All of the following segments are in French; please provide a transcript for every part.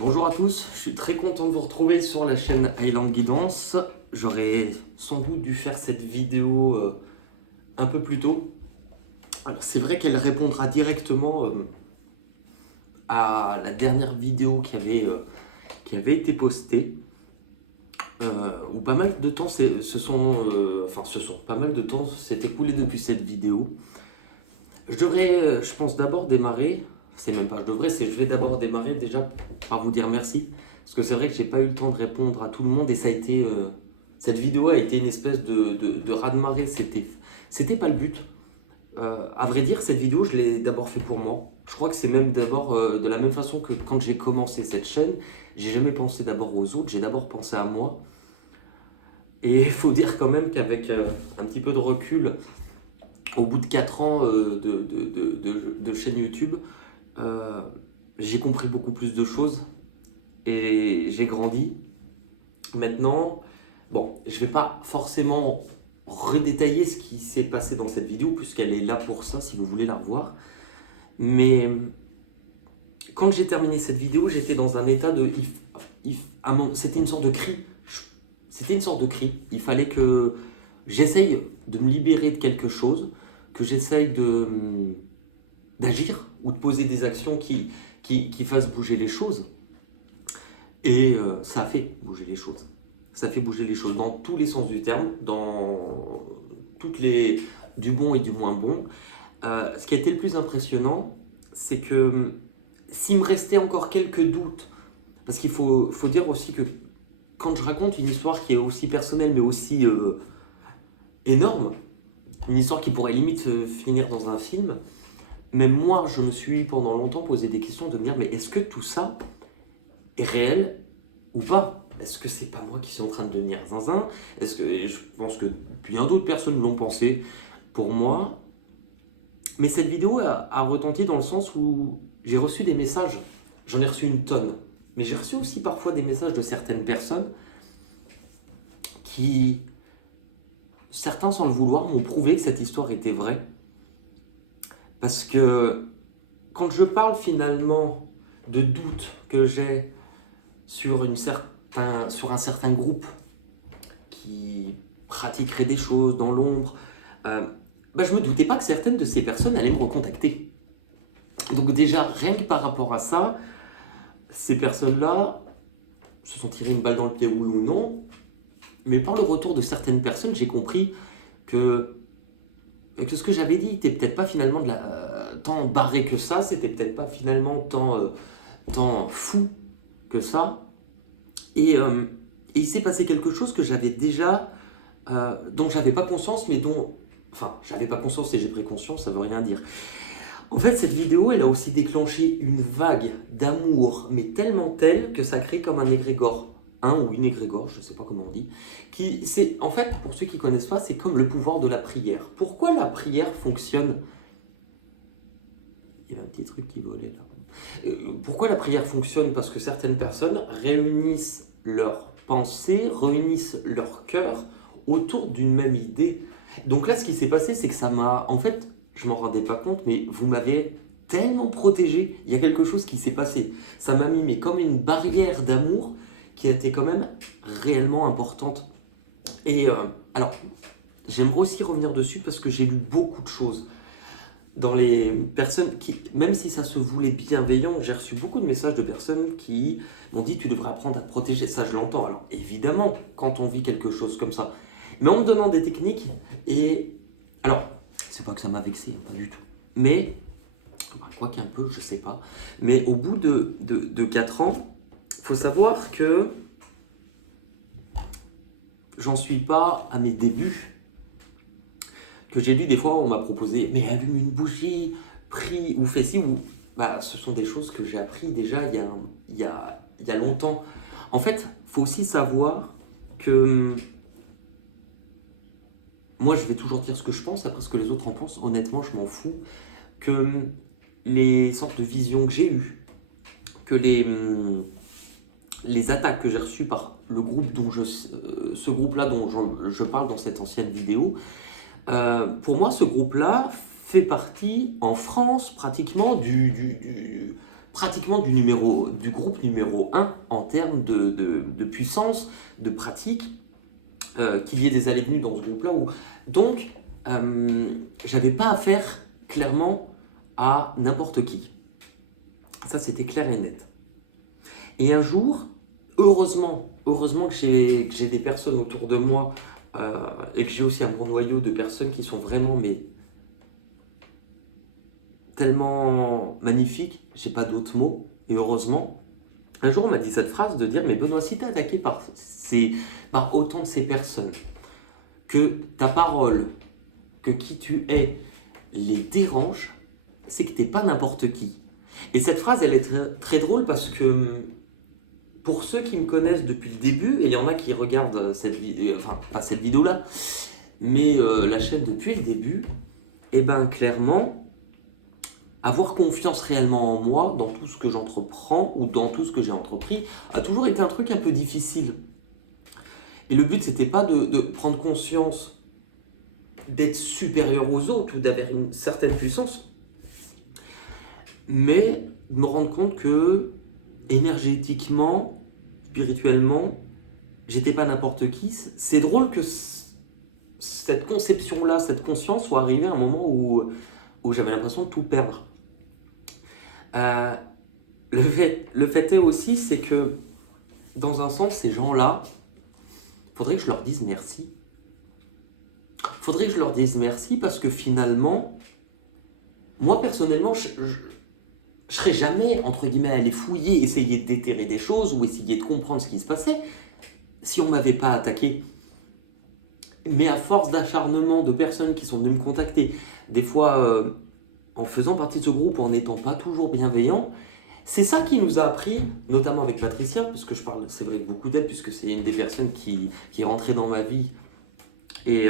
Bonjour à tous, je suis très content de vous retrouver sur la chaîne Highland Guidance. J'aurais sans doute dû faire cette vidéo un peu plus tôt. Alors c'est vrai qu'elle répondra directement à la dernière vidéo qui avait été postée. Où pas mal de temps pas mal de temps s'est écoulé depuis cette vidéo. Je devrais, je pense d'abord démarrer, c'est même pas je devrais, c'est je vais d'abord démarrer déjà par vous dire merci. Parce que c'est vrai que j'ai pas eu le temps de répondre à tout le monde et ça a été, cette vidéo a été une espèce de raz-de-marée, c'était pas le but. À vrai dire, cette vidéo, je l'ai d'abord fait pour moi. Je crois que c'est même d'abord de la même façon que quand j'ai commencé cette chaîne, j'ai jamais pensé d'abord aux autres, j'ai d'abord pensé à moi. Et il faut dire quand même qu'avec un petit peu de recul, au bout de 4 ans de chaîne YouTube, euh, j'ai compris beaucoup plus de choses et j'ai grandi. Maintenant, bon, je ne vais pas forcément redétailler ce qui s'est passé dans cette vidéo puisqu'elle est là pour ça si vous voulez la revoir. Mais quand j'ai terminé cette vidéo, j'étais dans un état de... C'était une sorte de cri. C'était une sorte de cri. Il fallait que j'essaye de me libérer de quelque chose, que j'essaye d'agir ou de poser des actions qui fassent bouger les choses. Et ça a fait bouger les choses. Ça fait bouger les choses dans tous les sens du terme, dans du bon et du moins bon. Ce qui a été le plus impressionnant, c'est que s'il me restait encore quelques doutes, parce qu'il faut dire aussi que quand je raconte une histoire qui est aussi personnelle mais aussi énorme, une histoire qui pourrait limite finir dans un film, même moi je me suis pendant longtemps posé des questions de me dire mais est-ce que tout ça est réel ou pas? Est-ce que c'est pas moi qui suis en train de devenir zinzin? Est-ce que et je pense que bien d'autres personnes l'ont pensé pour moi. Mais cette vidéo a retenti dans le sens où j'ai reçu des messages. J'en ai reçu une tonne. Mais j'ai reçu aussi parfois des messages de certaines personnes qui, certains sans le vouloir, m'ont prouvé que cette histoire était vraie. Parce que quand je parle finalement de doutes que j'ai sur sur un certain groupe qui pratiquerait des choses dans l'ombre, je me doutais pas que certaines de ces personnes allaient me recontacter. Donc déjà, rien que par rapport à ça, ces personnes-là se sont tirées une balle dans le pied, oui ou non, mais par le retour de certaines personnes, j'ai compris que ce que j'avais dit n'était peut-être pas finalement tant barré que ça, c'était peut-être pas finalement tant fou que ça. Et il s'est passé quelque chose que j'avais déjà, dont j'avais pas conscience, mais dont, enfin, j'avais pas conscience et j'ai pris conscience, ça veut rien dire. En fait, cette vidéo, elle a aussi déclenché une vague d'amour, mais tellement telle que ça crée comme un égrégore, ou une égrégore, je sais pas comment on dit, en fait, pour ceux qui connaissent pas, c'est comme le pouvoir de la prière. Pourquoi la prière fonctionne? Il y a un petit truc qui volait là. Pourquoi la prière fonctionne? Parce que certaines personnes réunissent leurs pensées, réunissent leur cœur autour d'une même idée. Donc là, ce qui s'est passé, c'est que ça m'a... En fait, je m'en rendais pas compte, mais vous m'avez tellement protégé. Il y a quelque chose qui s'est passé. Ça m'a mis mais comme une barrière d'amour qui a été quand même réellement importante. Et alors, j'aimerais aussi revenir dessus parce que j'ai lu beaucoup de choses dans les personnes qui, même si ça se voulait bienveillant, j'ai reçu beaucoup de messages de personnes qui m'ont dit tu devrais apprendre à te protéger. Ça, je l'entends. Alors, évidemment, quand on vit quelque chose comme ça, mais en me donnant des techniques, et alors, c'est pas que ça m'a vexé, pas du tout. Mais, quoi qu'un peu, je sais pas. Mais au bout de 4 ans, il faut savoir que j'en suis pas à mes débuts. Que j'ai lu des fois, on m'a proposé, mais allume une bougie, prie ou fais ci, ou ce sont des choses que j'ai appris déjà il y a longtemps. En fait, il faut aussi savoir que moi, je vais toujours dire ce que je pense, après ce que les autres en pensent, honnêtement, je m'en fous. Que les sortes de visions que j'ai eues, que les attaques que j'ai reçues par le groupe ce groupe-là dont je parle dans cette ancienne vidéo, pour moi, ce groupe-là fait partie, en France, pratiquement pratiquement du groupe numéro un en termes de puissance, de pratique, qu'il y ait des allées-venues dans ce groupe-là. Donc, j'avais pas affaire clairement à n'importe qui. Ça, c'était clair et net. Et un jour, heureusement que j'ai des personnes autour de moi et que j'ai aussi un bon noyau de personnes qui sont vraiment tellement magnifiques, j'ai pas d'autres mots, et heureusement, un jour on m'a dit cette phrase de dire, mais Benoît, si t'es attaqué par autant de ces personnes, que ta parole, que qui tu es, les dérange, c'est que t'es pas n'importe qui. Et cette phrase, elle est très, très drôle parce que pour ceux qui me connaissent depuis le début, et il y en a qui regardent cette vidéo, enfin pas cette vidéo-là, mais la chaîne depuis le début, et ben clairement, avoir confiance réellement en moi, dans tout ce que j'entreprends ou dans tout ce que j'ai entrepris, a toujours été un truc un peu difficile. Et le but, c'était pas de prendre conscience d'être supérieur aux autres ou d'avoir une certaine puissance, mais de me rendre compte que énergétiquement, spirituellement, j'étais pas n'importe qui. C'est drôle que cette conception-là, cette conscience soit arrivée à un moment où j'avais l'impression de tout perdre. Euh, le fait est aussi, c'est que dans un sens, ces gens-là, faudrait que je leur dise merci. Faudrait que je leur dise merci parce que finalement, moi personnellement, je serais jamais, entre guillemets, allé fouiller, essayer de déterrer des choses ou essayer de comprendre ce qui se passait si on m'avait pas attaqué. Mais à force d'acharnement de personnes qui sont venues me contacter, des fois en faisant partie de ce groupe, en n'étant pas toujours bienveillant, c'est ça qui nous a appris, notamment avec Patricia, parce que je parle, c'est vrai, beaucoup d'elle, puisque c'est une des personnes qui est rentrée dans ma vie et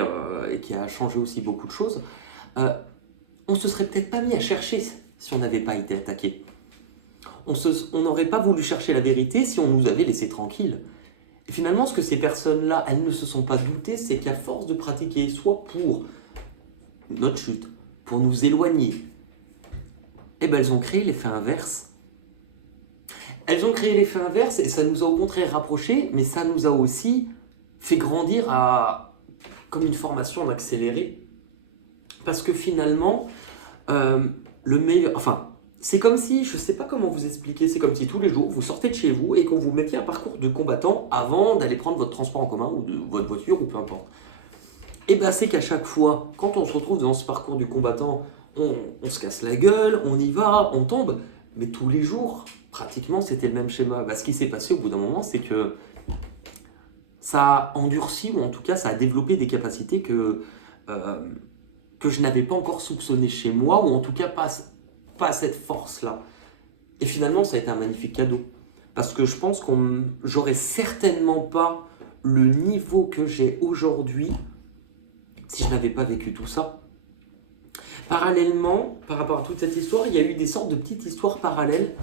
qui a changé aussi beaucoup de choses. On se serait peut-être pas mis à chercher si on n'avait pas été attaqué. On n'aurait pas voulu chercher la vérité si on nous avait laissé tranquilles. Et finalement, ce que ces personnes-là, elles ne se sont pas doutées, c'est qu'à force de pratiquer, soit pour notre chute, pour nous éloigner, eh ben elles ont créé l'effet inverse. Elles ont créé l'effet inverse et ça nous a au contraire rapprochés, mais ça nous a aussi fait grandir comme une formation en accéléré. Parce que finalement, le meilleur... Enfin, c'est comme si, je ne sais pas comment vous expliquer, c'est comme si tous les jours, vous sortez de chez vous et qu'on vous mettiez un parcours de combattant avant d'aller prendre votre transport en commun ou votre voiture ou peu importe. Et bien c'est qu'à chaque fois, quand on se retrouve dans ce parcours du combattant, on se casse la gueule, on y va, on tombe, mais tous les jours, pratiquement, c'était le même schéma. Ce qui s'est passé au bout d'un moment, c'est que ça a endurci, ou en tout cas, ça a développé des capacités que je n'avais pas encore soupçonnées chez moi, ou en tout cas pas cette force-là. Et finalement, ça a été un magnifique cadeau. Parce que je pense j'aurais certainement pas le niveau que j'ai aujourd'hui si je n'avais pas vécu tout ça. Parallèlement, par rapport à toute cette histoire, il y a eu des sortes de petites histoires parallèles,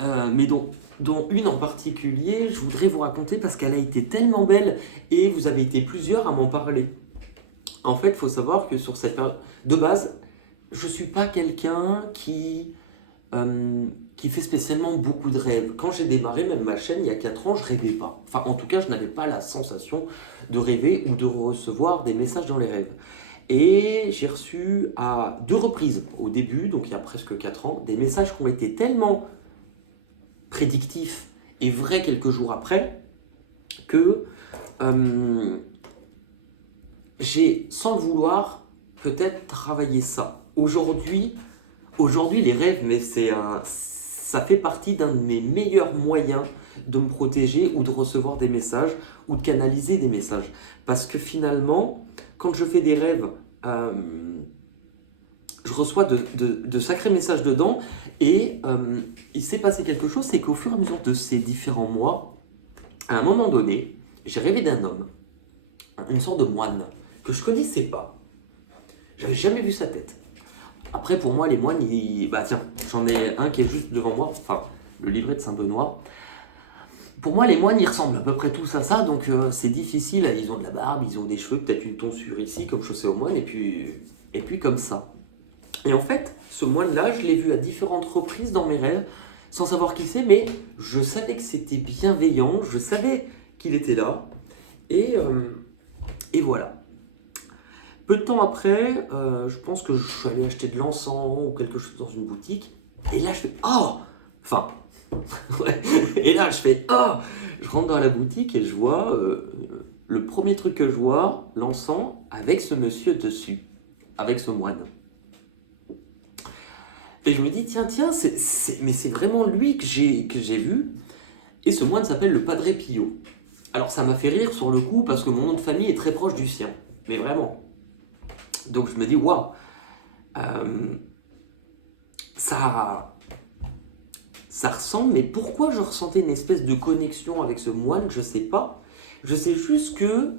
mais dont une en particulier, je voudrais vous raconter parce qu'elle a été tellement belle et vous avez été plusieurs à m'en parler. En fait, il faut savoir que sur cette période, de base, je ne suis pas quelqu'un qui fait spécialement beaucoup de rêves. Quand j'ai démarré même ma chaîne il y a 4 ans, je rêvais pas. Enfin, en tout cas, je n'avais pas la sensation de rêver ou de recevoir des messages dans les rêves. Et j'ai reçu à 2 reprises au début, donc il y a presque 4 ans, des messages qui ont été tellement prédictifs et vrais quelques jours après que j'ai, sans le vouloir, peut-être travaillé ça. Aujourd'hui, les rêves, mais ça fait partie d'un de mes meilleurs moyens de me protéger ou de recevoir des messages ou de canaliser des messages. Parce que finalement, quand je fais des rêves, je reçois de sacrés messages dedans et il s'est passé quelque chose, c'est qu'au fur et à mesure de ces différents mois, à un moment donné, j'ai rêvé d'un homme, une sorte de moine, que je connaissais pas. J'avais jamais vu sa tête. Après, pour moi, les moines, bah tiens, j'en ai un qui est juste devant moi, enfin, le livret de Saint-Benoît. Pour moi, les moines, ils ressemblent à peu près tous à ça, donc c'est difficile. Ils ont de la barbe, ils ont des cheveux, peut-être une tonsure ici, comme chaussée aux moines, et puis comme ça. Et en fait, ce moine-là, je l'ai vu à différentes reprises dans mes rêves, sans savoir qui c'est, mais je savais que c'était bienveillant, je savais qu'il était là, et voilà. Peu de temps après, je pense que je suis allé acheter de l'encens ou quelque chose dans une boutique, et là je fais oh, enfin, ouais. Et là je fais oh, je rentre dans la boutique et je vois le premier truc que je vois, l'encens avec ce monsieur dessus, avec ce moine. Et je me dis tiens, mais c'est vraiment lui que j'ai vu, et ce moine s'appelle le Padre Pio. Alors ça m'a fait rire sur le coup parce que mon nom de famille est très proche du sien, mais vraiment. Donc je me dis waouh, euh, ça, ça ressemble, mais pourquoi je ressentais une espèce de connexion avec ce moine, je sais pas. Je sais juste que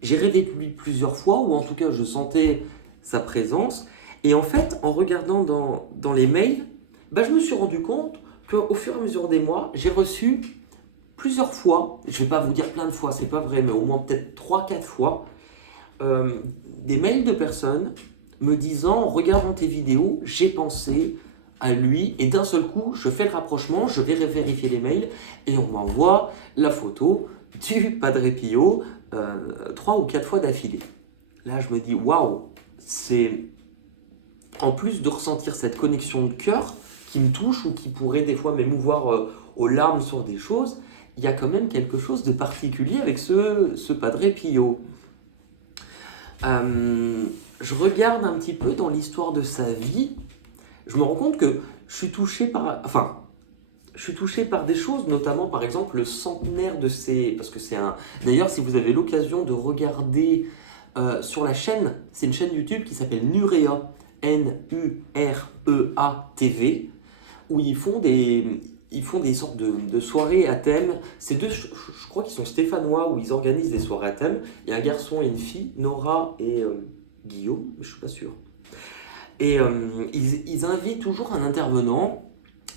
j'ai rêvé de lui plusieurs fois, ou en tout cas je sentais sa présence. Et en fait, en regardant dans les mails, bah, je me suis rendu compte qu'au fur et à mesure des mois, j'ai reçu plusieurs fois, je vais pas vous dire plein de fois, c'est pas vrai, mais au moins peut-être 3 4 fois, euh, des mails de personnes me disant en regardant tes vidéos, j'ai pensé à lui, et d'un seul coup, je fais le rapprochement, je vais vérifier les mails, et on m'envoie la photo du Padre Pio 3 ou 4 fois d'affilée. Là, je me dis, waouh, c'est en plus de ressentir cette connexion de cœur qui me touche ou qui pourrait des fois m'émouvoir aux larmes sur des choses, il y a quand même quelque chose de particulier avec ce Padre Pio. Je regarde un petit peu dans l'histoire de sa vie, je me rends compte que je suis touché par des choses, notamment par exemple le centenaire de ses... Parce que c'est un... D'ailleurs, si vous avez l'occasion de regarder sur la chaîne, c'est une chaîne YouTube qui s'appelle Nurea, Nurea TV, où ils font des sortes de soirées à thème. Ces deux, je crois qu'ils sont stéphanois, où ils organisent des soirées à thème. Il y a un garçon et une fille, Nora et Guillaume, mais je suis pas sûr. Et ils invitent toujours un intervenant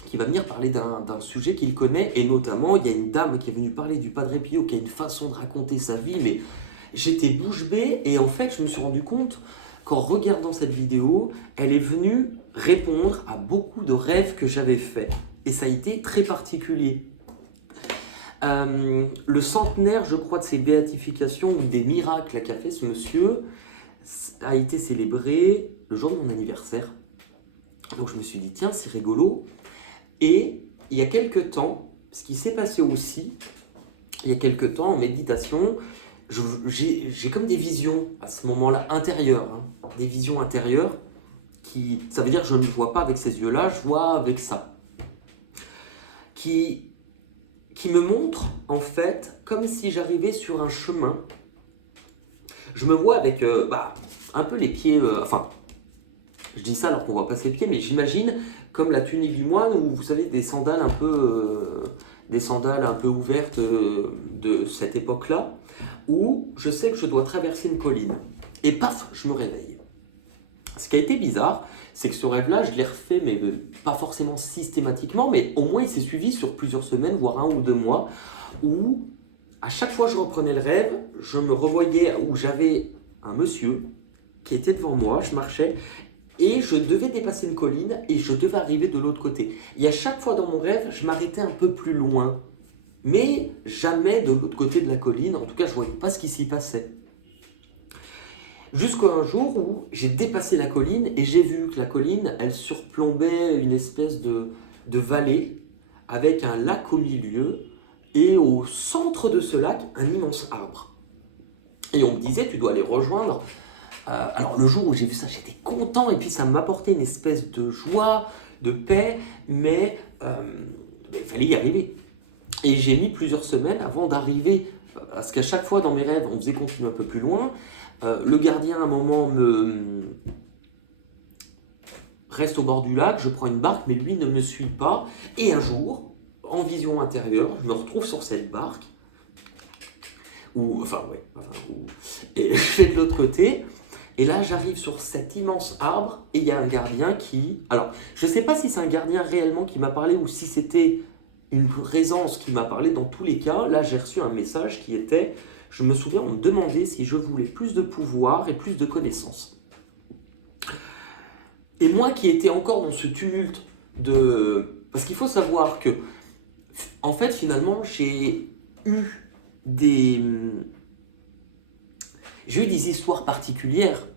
qui va venir parler d'un sujet qu'il connaît, et notamment, il y a une dame qui est venue parler du Padre Pio, qui a une façon de raconter sa vie, mais j'étais bouche bée, et en fait, je me suis rendu compte qu'en regardant cette vidéo, elle est venue répondre à beaucoup de rêves que j'avais faits. Et ça a été très particulier. Le centenaire, je crois, de ses béatifications ou des miracles qu'a fait ce monsieur a été célébré le jour de mon anniversaire. Donc je me suis dit, tiens, c'est rigolo. Et il y a quelques temps, ce qui s'est passé aussi, il y a quelques temps en méditation, j'ai comme des visions à ce moment-là intérieures, hein, des visions intérieures ça veut dire que je ne vois pas avec ces yeux-là, je vois avec ça, qui me montrent en fait comme si j'arrivais sur un chemin. Je me vois avec un peu les pieds, enfin, je dis ça alors qu'on voit pas ses pieds, mais j'imagine comme la tunique du moine, ou vous savez, des sandales un peu ouvertes de cette époque-là, où je sais que je dois traverser une colline. Et paf, je me réveille. Ce qui a été bizarre, c'est que ce rêve-là, je l'ai refait, mais pas forcément systématiquement, mais au moins il s'est suivi sur plusieurs semaines, voire 1 ou 2 mois, où à chaque fois que je reprenais le rêve, je me revoyais où j'avais un monsieur qui était devant moi, je marchais, et je devais dépasser une colline et je devais arriver de l'autre côté. Et à chaque fois dans mon rêve, je m'arrêtais un peu plus loin, mais jamais de l'autre côté de la colline. En tout cas, je ne voyais pas ce qui s'y passait. Jusqu'à un jour où j'ai dépassé la colline et j'ai vu que la colline, elle surplombait une espèce de vallée avec un lac au milieu, et au centre de ce lac, un immense arbre. Et on me disait, tu dois aller rejoindre. Alors le jour où j'ai vu ça, j'étais content, et puis ça m'apportait une espèce de joie, de paix, mais il fallait y arriver. Et j'ai mis plusieurs semaines avant d'arriver, parce qu'à chaque fois dans mes rêves, on faisait continuer un peu plus loin. Le gardien à un moment me reste au bord du lac, je prends une barque, mais lui ne me suit pas. Et un jour, en vision intérieure, je me retrouve sur cette barque, et je vais de l'autre côté. Et là, j'arrive sur cet immense arbre, et il y a un gardien qui... Alors, je ne sais pas si c'est un gardien réellement qui m'a parlé, ou si c'était une présence qui m'a parlé. Dans tous les cas, là, j'ai reçu un message qui était... Je me souviens, on me demandait si je voulais plus de pouvoir et plus de connaissances. Et moi qui étais encore dans ce tumulte de Parce qu'il faut savoir que, en fait, finalement, eu des, j'ai eu des histoires particulières,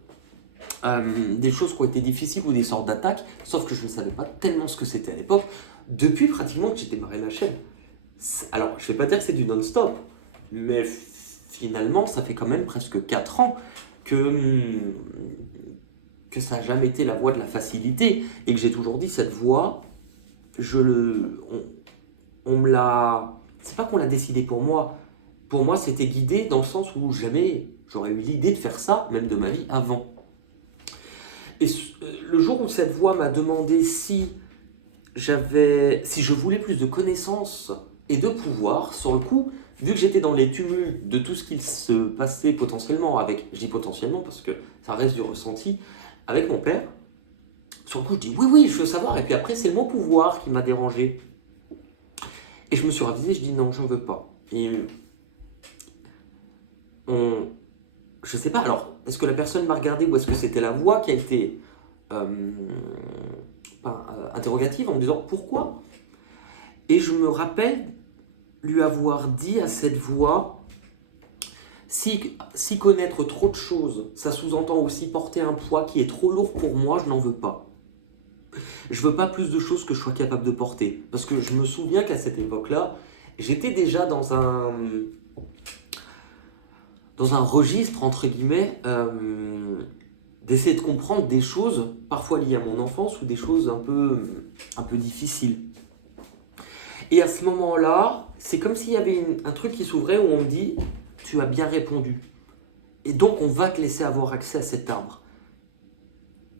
des choses qui ont été difficiles ou des sortes d'attaques, sauf que je ne savais pas tellement ce que c'était à l'époque, depuis pratiquement que j'ai démarré la chaîne. Alors, je ne vais pas dire que c'est du non-stop, mais finalement, ça fait quand même presque 4 ans que, que ça n'a jamais été la voie de la facilité, et que j'ai toujours dit cette voie, on me l'a... C'est pas qu'on l'a décidé pour moi c'était guidé dans le sens où jamais j'aurais eu l'idée de faire ça, même de ma vie avant. Et le jour où cette voix m'a demandé si je voulais plus de connaissances et de pouvoir, sur le coup, vu que j'étais dans les tumultes de tout ce qu'il se passait potentiellement avec, je dis potentiellement parce que ça reste du ressenti, avec mon père, sur le coup je dis oui, je veux savoir, et puis après c'est le mot pouvoir qui m'a dérangé. Et je me suis ravisé, je dis non, j'en veux pas. Et je sais pas, alors, est-ce que la personne m'a regardé ou est-ce que c'était la voix qui a été interrogative en me disant pourquoi? Et je me rappelle lui avoir dit à cette voix, si connaître trop de choses, ça sous-entend aussi porter un poids qui est trop lourd pour moi, je n'en veux pas. Je veux pas plus de choses que je sois capable de porter. Parce que je me souviens qu'à cette époque-là, j'étais déjà dans un registre, entre guillemets, d'essayer de comprendre des choses, parfois liées à mon enfance, ou des choses un peu difficiles. Et à ce moment-là, c'est comme s'il y avait un truc qui s'ouvrait où on me dit « Tu as bien répondu. Et donc, on va te laisser avoir accès à cet arbre. »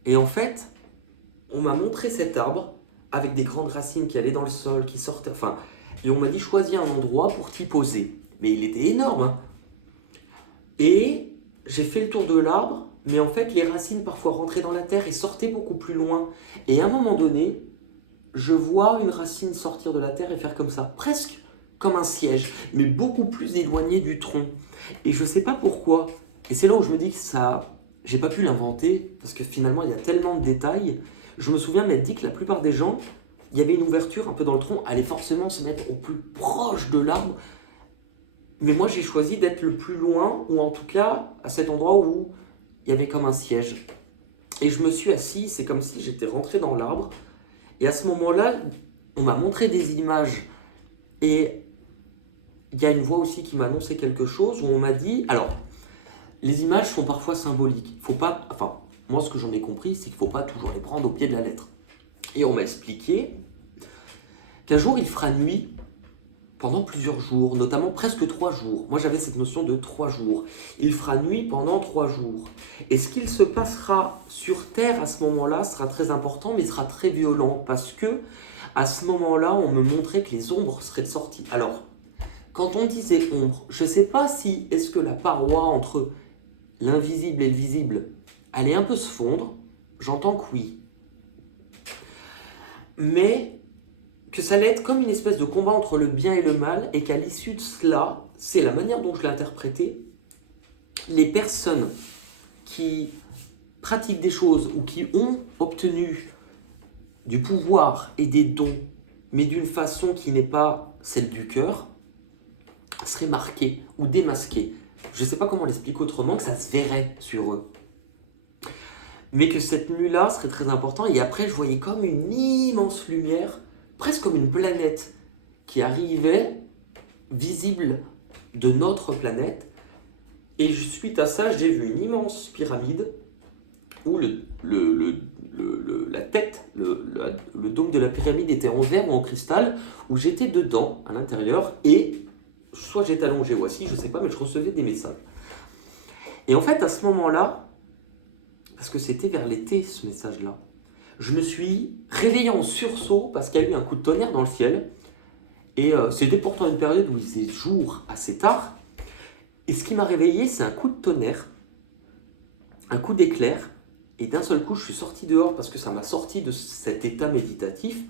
Et en fait, on m'a montré cet arbre avec des grandes racines qui allaient dans le sol, qui sortaient... Enfin, et on m'a dit « Choisis un endroit pour t'y poser. » Mais il était énorme, hein. Et j'ai fait le tour de l'arbre, mais en fait, les racines parfois rentraient dans la terre et sortaient beaucoup plus loin. Et à un moment donné, je vois une racine sortir de la terre et faire comme ça, presque comme un siège, mais beaucoup plus éloigné du tronc. Et je ne sais pas pourquoi. Et c'est là où je me dis que ça, j'ai pas pu l'inventer, parce que finalement, il y a tellement de détails. Je me souviens m'être dit que la plupart des gens, il y avait une ouverture un peu dans le tronc, allaient forcément se mettre au plus proche de l'arbre. Mais moi, j'ai choisi d'être le plus loin, ou en tout cas, à cet endroit où il y avait comme un siège. Et je me suis assis, c'est comme si j'étais rentré dans l'arbre. Et à ce moment-là, on m'a montré des images. Et il y a une voix aussi qui m'a annoncé quelque chose, où on m'a dit... Alors, les images sont parfois symboliques. Faut pas... Enfin, moi, ce que j'en ai compris, c'est qu'il ne faut pas toujours les prendre au pied de la lettre. Et on m'a expliqué qu'un jour, il fera nuit pendant plusieurs jours, notamment presque 3 jours. Moi, j'avais cette notion de 3 jours. Il fera nuit pendant 3 jours. Et ce qu'il se passera sur Terre à ce moment-là sera très important, mais sera très violent, parce que à ce moment-là, on me montrait que les ombres seraient sorties. Alors, quand on disait ombre, je ne sais pas si est-ce que la paroi entre l'invisible et le visible allait un peu se fondre. J'entends que oui. Mais que ça allait être comme une espèce de combat entre le bien et le mal, et qu'à l'issue de cela, c'est la manière dont je l'ai interprété, les personnes qui pratiquent des choses ou qui ont obtenu du pouvoir et des dons, mais d'une façon qui n'est pas celle du cœur, seraient marquées ou démasquées. Je ne sais pas comment l'expliquer autrement, que ça se verrait sur eux. Mais que cette nuit-là serait très importante, et après je voyais comme une immense lumière, presque comme une planète qui arrivait, visible de notre planète. Et suite à ça, j'ai vu une immense pyramide où la tête, le dôme de la pyramide était en verre ou en cristal, où j'étais dedans, à l'intérieur, et soit j'étais allongé ou assis, je ne sais pas, mais je recevais des messages. Et en fait, à ce moment-là, parce que c'était vers l'été ce message-là, je me suis réveillé en sursaut parce qu'il y a eu un coup de tonnerre dans le ciel. Et c'était pourtant une période où il faisait jour assez tard. Et ce qui m'a réveillé, c'est un coup de tonnerre, un coup d'éclair. Et d'un seul coup, je suis sorti dehors parce que ça m'a sorti de cet état méditatif.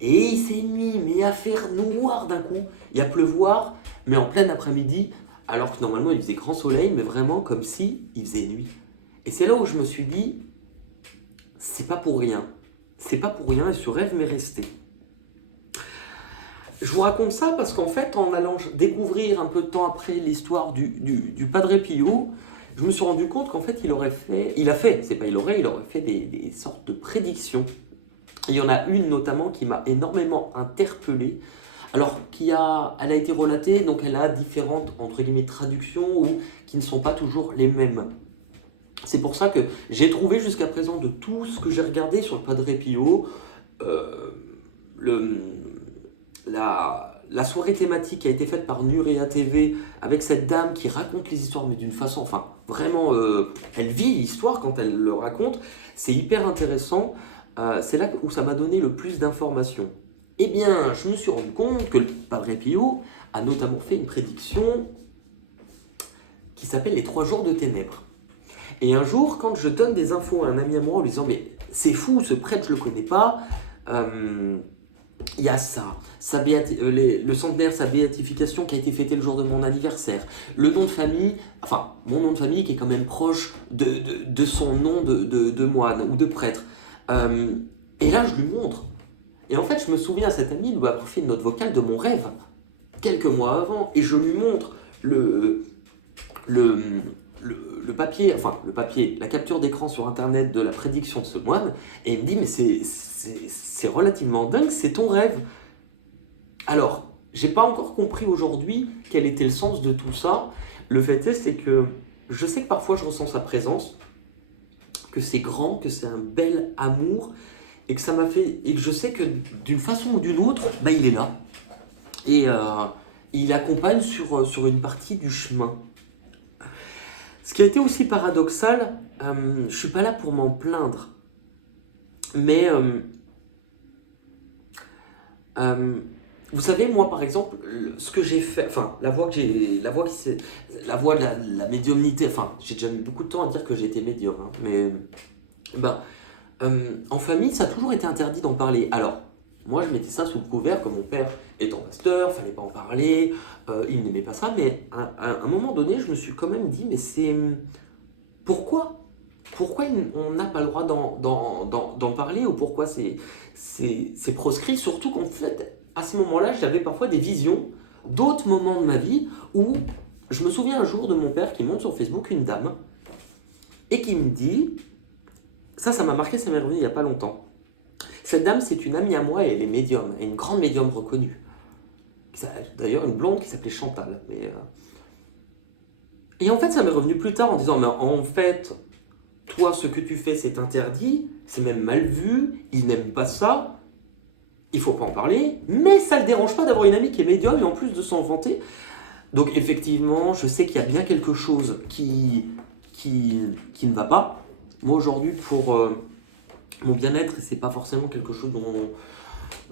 Et il s'est mis mais à faire noir d'un coup. Et à pleuvoir, mais en plein après-midi, alors que normalement il faisait grand soleil, mais vraiment comme si il faisait nuit. Et c'est là où je me suis dit, c'est pas pour rien. C'est pas pour rien et ce rêve m'est resté. Je vous raconte ça parce qu'en fait, en allant découvrir un peu de temps après l'histoire du Padre Pio, je me suis rendu compte qu'en fait, il aurait fait des sortes de prédictions. Il y en a une notamment qui m'a énormément interpellé. Alors, elle a été relatée, donc elle a différentes, entre guillemets, traductions ou qui ne sont pas toujours les mêmes. C'est pour ça que j'ai trouvé jusqu'à présent de tout ce que j'ai regardé sur le Padre Pio, euh, le, la soirée thématique qui a été faite par Nurea TV avec cette dame qui raconte les histoires, mais d'une façon, enfin, vraiment, elle vit l'histoire quand elle le raconte. C'est hyper intéressant. C'est là où ça m'a donné le plus d'informations. Eh bien, je me suis rendu compte que le Padre Pio a notamment fait une prédiction qui s'appelle les 3 jours de ténèbres. Et un jour, quand je donne des infos à un ami à moi en lui disant « Mais c'est fou, ce prêtre, je le connais pas. Il y a ça, le centenaire, sa béatification qui a été fêtée le jour de mon anniversaire. Le nom de famille, enfin, mon nom de famille qui est quand même proche de son nom de moine ou de prêtre. Et là, je lui montre. Et en fait, je me souviens, cet ami lui a fait une note vocale de mon rêve, quelques mois avant, et je lui montre le papier, la capture d'écran sur internet de la prédiction de ce moine, et il me dit, mais c'est relativement dingue, c'est ton rêve. Alors, j'ai pas encore compris aujourd'hui quel était le sens de tout ça. Le fait est, c'est que je sais que parfois je ressens sa présence, que c'est grand, que c'est un bel amour, et que ça m'a fait, et que je sais que d'une façon ou d'une autre, bah, il est là. Et il accompagne sur une partie du chemin. Ce qui a été aussi paradoxal, je suis pas là pour m'en plaindre, mais vous savez, moi par exemple, ce que j'ai fait, enfin la voix de la médiumnité, enfin j'ai déjà mis beaucoup de temps à dire que j'étais médium, hein, mais ben, en famille ça a toujours été interdit d'en parler. Alors, moi je mettais ça sous le couvert, comme mon père étant pasteur, fallait pas en parler, il n'aimait pas ça, mais à un moment donné je me suis quand même dit, mais c'est... Pourquoi on n'a pas le droit d'en parler ou pourquoi c'est proscrit? Surtout qu'en fait, à ce moment-là, j'avais parfois des visions d'autres moments de ma vie où je me souviens un jour de mon père qui monte sur Facebook une dame et qui me dit, ça m'a marqué, ça m'est revenu il n'y a pas longtemps. Cette dame, c'est une amie à moi et elle est médium, et une grande médium reconnue. D'ailleurs, une blonde qui s'appelait Chantal. Et en fait, ça m'est revenu plus tard en disant, mais en fait, toi, ce que tu fais, c'est interdit, c'est même mal vu, il n'aime pas ça, il faut pas en parler, mais ça ne le dérange pas d'avoir une amie qui est médium et en plus de s'en vanter. Donc effectivement, je sais qu'il y a bien quelque chose qui ne va pas. Moi aujourd'hui, pour mon bien-être, et c'est pas forcément quelque chose dont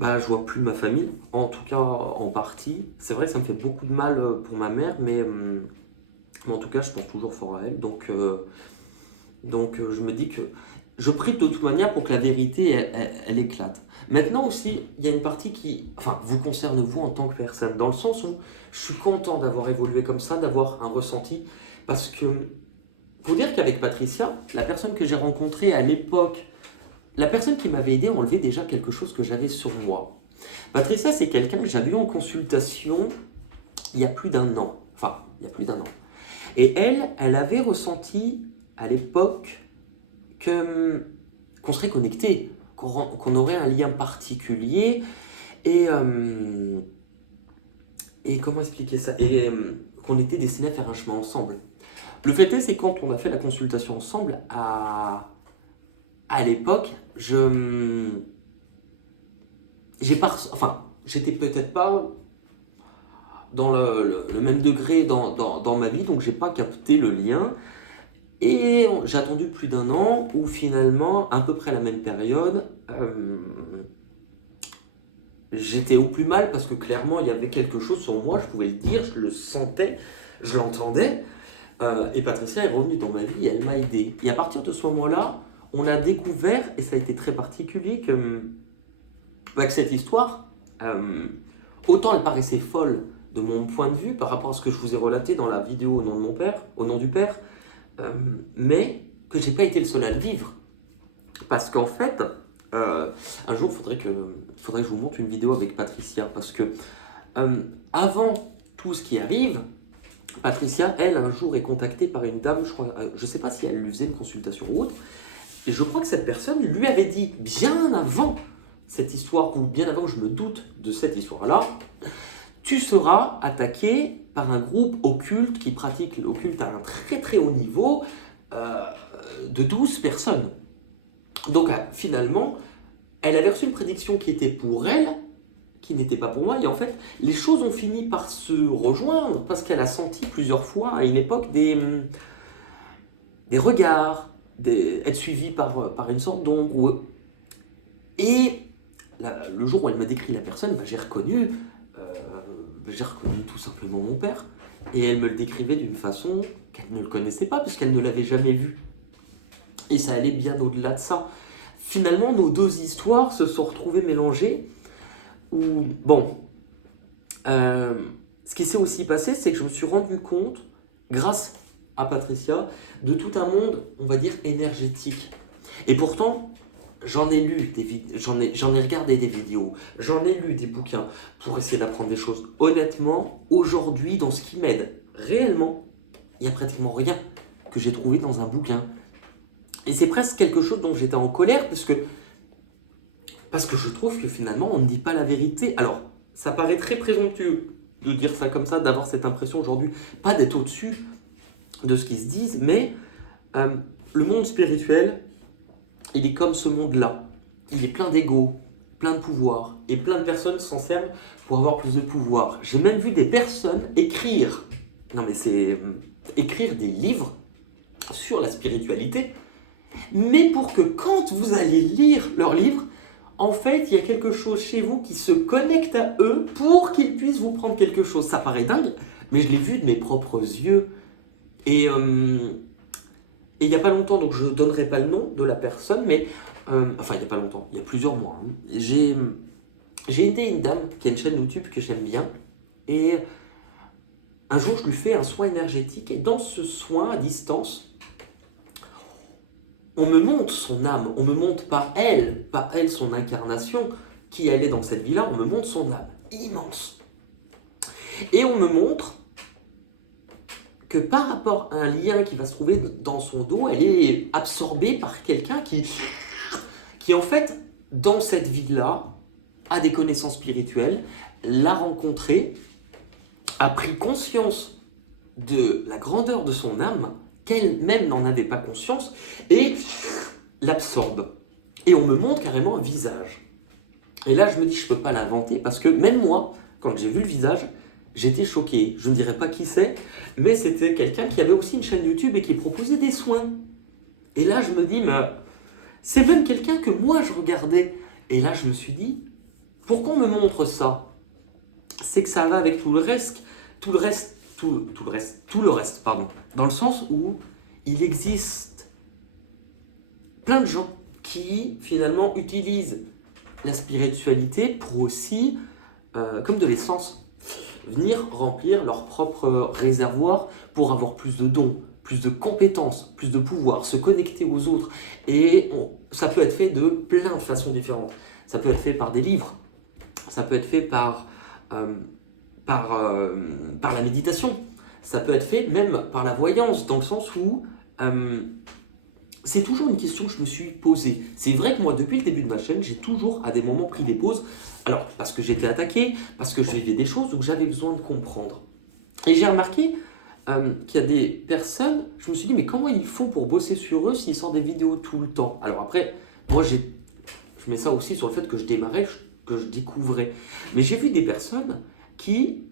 je vois plus ma famille, en tout cas en partie. C'est vrai que ça me fait beaucoup de mal pour ma mère, mais en tout cas, je pense toujours fort à elle. Donc, je me dis que je prie de toute manière pour que la vérité, elle éclate. Maintenant aussi, il y a une partie qui vous concerne vous en tant que personne, dans le sens où je suis content d'avoir évolué comme ça, d'avoir un ressenti, parce que, faut dire qu'avec Patricia, la personne que j'ai rencontrée à l'époque, la personne qui m'avait aidé enlevait déjà quelque chose que j'avais sur moi. Patricia, c'est quelqu'un que j'avais eu en consultation il y a plus d'un an. Et elle avait ressenti à l'époque qu'on serait connecté, qu'on aurait un lien particulier et comment expliquer ça, et qu'on était destinés à faire un chemin ensemble. Le fait est, c'est quand on a fait la consultation ensemble, à l'époque, j'étais peut-être pas dans le même degré dans ma vie, donc j'ai pas capté le lien. Et j'ai attendu plus d'un an où finalement, à peu près à la même période, j'étais au plus mal parce que clairement il y avait quelque chose sur moi, je pouvais le dire, je le sentais, je l'entendais. Et Patricia est revenue dans ma vie et elle m'a aidé. Et à partir de ce moment-là, on a découvert, et ça a été très particulier, que cette histoire, autant elle paraissait folle de mon point de vue par rapport à ce que je vous ai relaté dans la vidéo au nom du Père, mais que j'ai pas été le seul à le vivre. Parce qu'en fait, Un jour, faudrait que je vous montre une vidéo avec Patricia, parce que avant tout ce qui arrive, Patricia, elle, un jour est contactée par une dame, je sais pas si elle lui faisait une consultation ou autre, et je crois que cette personne lui avait dit, bien avant cette histoire, ou bien avant que je me doute de cette histoire-là, tu seras attaqué par un groupe occulte qui pratique l'occulte à un très très haut niveau de 12 personnes. Donc finalement, elle avait reçu une prédiction qui était pour elle, qui n'était pas pour moi, et en fait, les choses ont fini par se rejoindre, parce qu'elle a senti plusieurs fois à une époque des regards, être suivie par une sorte d'ombre. Et le jour où elle m'a décrit la personne, j'ai reconnu tout simplement mon père. Et elle me le décrivait d'une façon qu'elle ne le connaissait pas, puisqu'elle ne l'avait jamais vu. Et ça allait bien au-delà de ça. Finalement, nos deux histoires se sont retrouvées mélangées. Ce qui s'est aussi passé, c'est que je me suis rendu compte, grâce à Patricia, de tout un monde, on va dire, énergétique. Et pourtant, j'en ai lu j'en ai regardé des vidéos, j'en ai lu des bouquins pour essayer d'apprendre des choses. Honnêtement, aujourd'hui, dans ce qui m'aide réellement, il n'y a pratiquement rien que j'ai trouvé dans un bouquin. Et c'est presque quelque chose dont j'étais en colère, parce que je trouve que finalement, on ne dit pas la vérité. Alors, ça paraît très présomptueux de dire ça comme ça, d'avoir cette impression aujourd'hui, pas d'être au-dessus de ce qu'ils se disent, mais le monde spirituel, il est comme ce monde-là. Il est plein d'ego, plein de pouvoir, et plein de personnes s'en servent pour avoir plus de pouvoir. J'ai même vu des personnes écrire des livres sur la spiritualité, mais pour que quand vous allez lire leurs livres, en fait, il y a quelque chose chez vous qui se connecte à eux pour qu'ils puissent vous prendre quelque chose. Ça paraît dingue, mais je l'ai vu de mes propres yeux. Et il n'y a pas longtemps, donc je ne donnerai pas le nom de la personne, mais il n'y a pas longtemps, il y a plusieurs mois, j'ai aidé une dame qui a une chaîne YouTube que j'aime bien, et un jour je lui fais un soin énergétique, et dans ce soin à distance, on me montre son âme, on me montre pas elle son incarnation, qui elle est dans cette vie-là, on me montre son âme, immense. Et on me montre que par rapport à un lien qui va se trouver dans son dos, elle est absorbée par quelqu'un qui en fait, dans cette vie-là, a des connaissances spirituelles, l'a rencontré, a pris conscience de la grandeur de son âme, qu'elle-même n'en avait pas conscience, et l'absorbe. Et on me montre carrément un visage. Et là, je me dis, je ne peux pas l'inventer, parce que même moi, quand j'ai vu le visage, j'étais choqué. Je ne dirais pas qui c'est, mais c'était quelqu'un qui avait aussi une chaîne YouTube et qui proposait des soins. Et là, je me dis, mais c'est même quelqu'un que moi, je regardais. Et là, je me suis dit, pourquoi on me montre ça? C'est que ça va avec tout le reste, dans le sens où il existe plein de gens qui, finalement, utilisent la spiritualité pour aussi, comme de l'essence, venir remplir leur propre réservoir pour avoir plus de dons, plus de compétences, plus de pouvoir, se connecter aux autres. Et ça peut être fait de plein de façons différentes. Ça peut être fait par des livres, ça peut être fait par la méditation, ça peut être fait même par la voyance, dans le sens où c'est toujours une question que je me suis posée. C'est vrai que moi, depuis le début de ma chaîne, j'ai toujours à des moments pris des pauses. Alors, parce que j'étais attaqué, parce que je vivais des choses, donc j'avais besoin de comprendre. Et j'ai remarqué qu'il y a des personnes, je me suis dit, mais comment ils font pour bosser sur eux s'ils sortent des vidéos tout le temps? Alors après, moi, je mets ça aussi sur le fait que je démarrais, que je découvrais. Mais j'ai vu des personnes qui,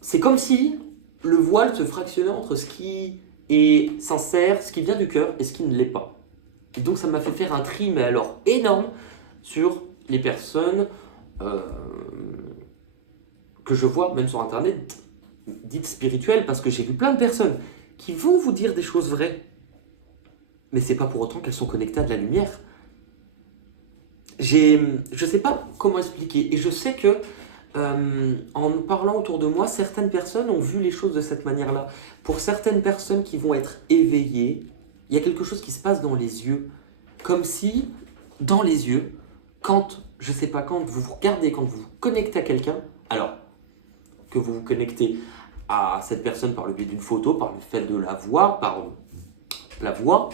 c'est comme si le voile se fractionnait entre ce qui est sincère, ce qui vient du cœur et ce qui ne l'est pas. Et donc ça m'a fait faire un tri, mais alors énorme, sur les personnes que je vois, même sur internet, dites spirituelles, parce que j'ai vu plein de personnes qui vont vous dire des choses vraies, mais c'est pas pour autant qu'elles sont connectées à de la lumière. Je sais pas comment expliquer, et je sais que en parlant autour de moi, certaines personnes ont vu les choses de cette manière-là. Pour certaines personnes qui vont être éveillées, il y a quelque chose qui se passe dans les yeux, comme si, dans les yeux, quand, je sais pas, quand vous vous regardez, quand vous vous connectez à quelqu'un, alors que vous vous connectez à cette personne par le biais d'une photo, par le fait de la voir, par la voix,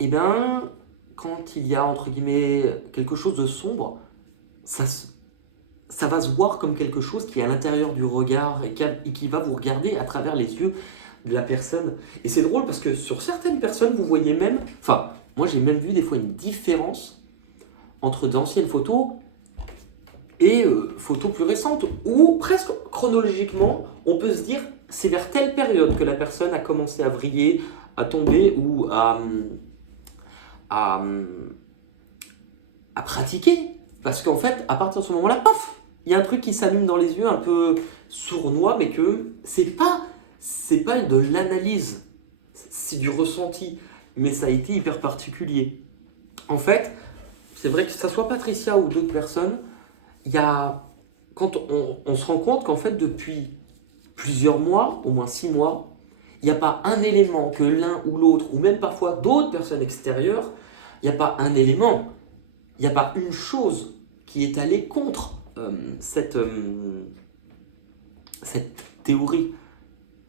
et bien, quand il y a, entre guillemets, quelque chose de sombre, ça, ça va se voir comme quelque chose qui est à l'intérieur du regard et qui va vous regarder à travers les yeux de la personne. Et c'est drôle parce que sur certaines personnes, vous voyez même, enfin, moi j'ai même vu des fois une différence entre d'anciennes photos et photos plus récentes, où presque chronologiquement, on peut se dire c'est vers telle période que la personne a commencé à vriller, à tomber ou à, à pratiquer. Parce qu'en fait, à partir de ce moment-là, paf, il y a un truc qui s'allume dans les yeux, un peu sournois, mais que c'est pas de l'analyse, c'est du ressenti. Mais ça a été hyper particulier. En fait, c'est vrai que ça soit Patricia ou d'autres personnes, il y a, quand on se rend compte qu'en fait, depuis plusieurs mois, au moins 6 mois, il n'y a pas un élément que l'un ou l'autre, ou même parfois d'autres personnes extérieures, il n'y a pas un élément, il n'y a pas une chose qui est allée contre cette théorie.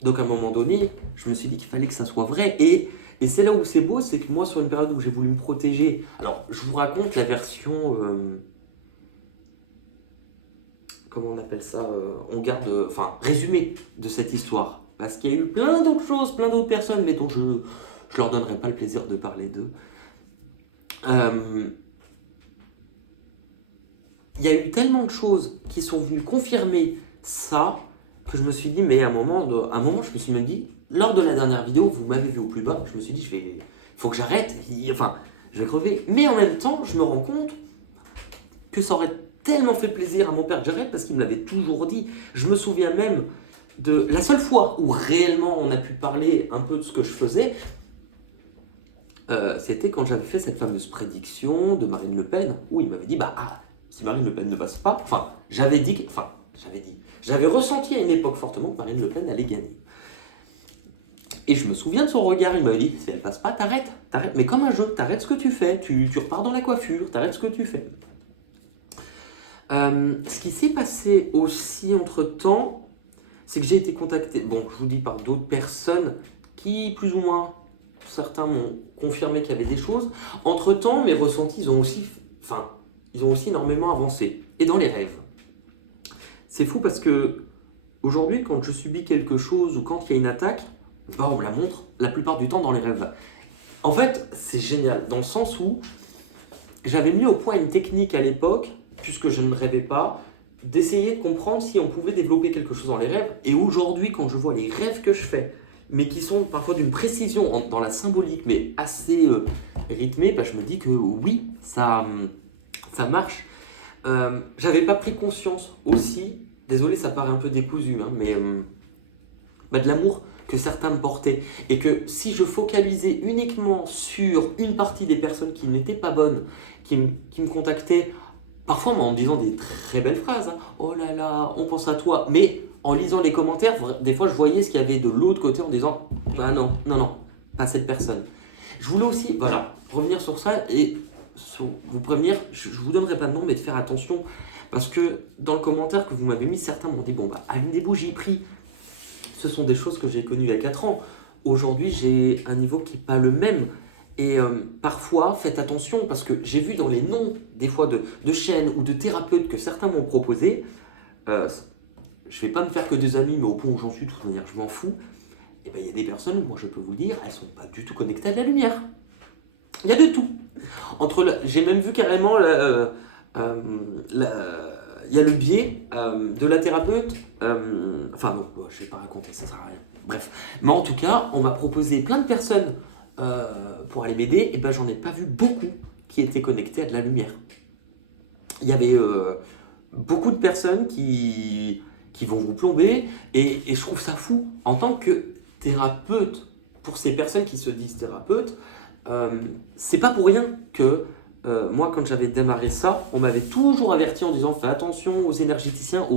Donc à un moment donné, je me suis dit qu'il fallait que ça soit vrai. Et c'est là où c'est beau, c'est que moi, sur une période où j'ai voulu me protéger, alors je vous raconte la version, comment on appelle ça, on garde, enfin, résumé de cette histoire. Parce qu'il y a eu plein d'autres choses, plein d'autres personnes, mais dont je ne leur donnerai pas le plaisir de parler d'eux. Il y a eu tellement de choses qui sont venues confirmer ça, que je me suis dit, mais à un moment, je me suis même dit, lors de la dernière vidéo, vous m'avez vu au plus bas, je me suis dit, faut que j'arrête, enfin, je vais crever. Mais en même temps, je me rends compte que ça aurait tellement fait plaisir à mon père que j'arrête, parce qu'il me l'avait toujours dit. Je me souviens même de la seule fois où réellement on a pu parler un peu de ce que je faisais, c'était quand j'avais fait cette fameuse prédiction de Marine Le Pen, où il m'avait dit, si Marine Le Pen ne passe pas, j'avais ressenti à une époque fortement que Marine Le Pen allait gagner. Et je me souviens de son regard, il m'avait dit, si elle passe pas, t'arrêtes, mais comme un jeu, t'arrêtes ce que tu fais, tu repars dans la coiffure, t'arrêtes ce que tu fais. Ce qui s'est passé aussi entre-temps, c'est que j'ai été contacté, je vous dis par d'autres personnes qui, plus ou moins, certains m'ont confirmé qu'il y avait des choses. Entre-temps, mes ressentis, ils ont aussi énormément avancé. Et dans les rêves. C'est fou parce que aujourd'hui, quand je subis quelque chose ou quand il y a une attaque, on me la montre la plupart du temps dans les rêves. En fait, c'est génial, dans le sens où j'avais mis au point une technique à l'époque, puisque je ne rêvais pas, d'essayer de comprendre si on pouvait développer quelque chose dans les rêves. Et aujourd'hui, quand je vois les rêves que je fais, mais qui sont parfois d'une précision dans la symbolique, mais assez rythmée, je me dis que oui, ça marche. J'avais pas pris conscience aussi, désolé, ça paraît un peu décousu, mais de l'amour que certains me portaient. Et que si je focalisais uniquement sur une partie des personnes qui n'étaient pas bonnes, qui me contactaient, parfois en me disant des très belles phrases, oh là là, on pense à toi, mais en lisant les commentaires, des fois je voyais ce qu'il y avait de l'autre côté en disant, non, pas cette personne. Je voulais aussi, revenir sur ça et vous prévenir, je vous donnerai pas de nom, mais de faire attention, parce que dans le commentaire que vous m'avez mis, certains m'ont dit, allume des bougies, prie. Ce sont des choses que j'ai connues il y a 4 ans. Aujourd'hui, j'ai un niveau qui n'est pas le même. Et parfois, faites attention, parce que j'ai vu dans les noms, des fois, de chaînes ou de thérapeutes que certains m'ont proposé, je ne vais pas me faire que des amis, mais au point où j'en suis, de toute manière, je m'en fous. Et il y a des personnes, moi je peux vous le dire, elles ne sont pas du tout connectées à de la lumière. Il y a de tout. J'ai même vu carrément, il y a le biais de la thérapeute. Je ne vais pas raconter, ça ne sert à rien. Bref. Mais en tout cas, on m'a proposé plein de personnes pour aller m'aider. Et j'en ai pas vu beaucoup qui étaient connectées à de la lumière. Il y avait beaucoup de personnes qui vont vous plomber. Et je trouve ça fou. En tant que thérapeute, pour ces personnes qui se disent thérapeutes, c'est pas pour rien que moi, quand j'avais démarré ça, on m'avait toujours averti en disant fais attention aux énergéticiens,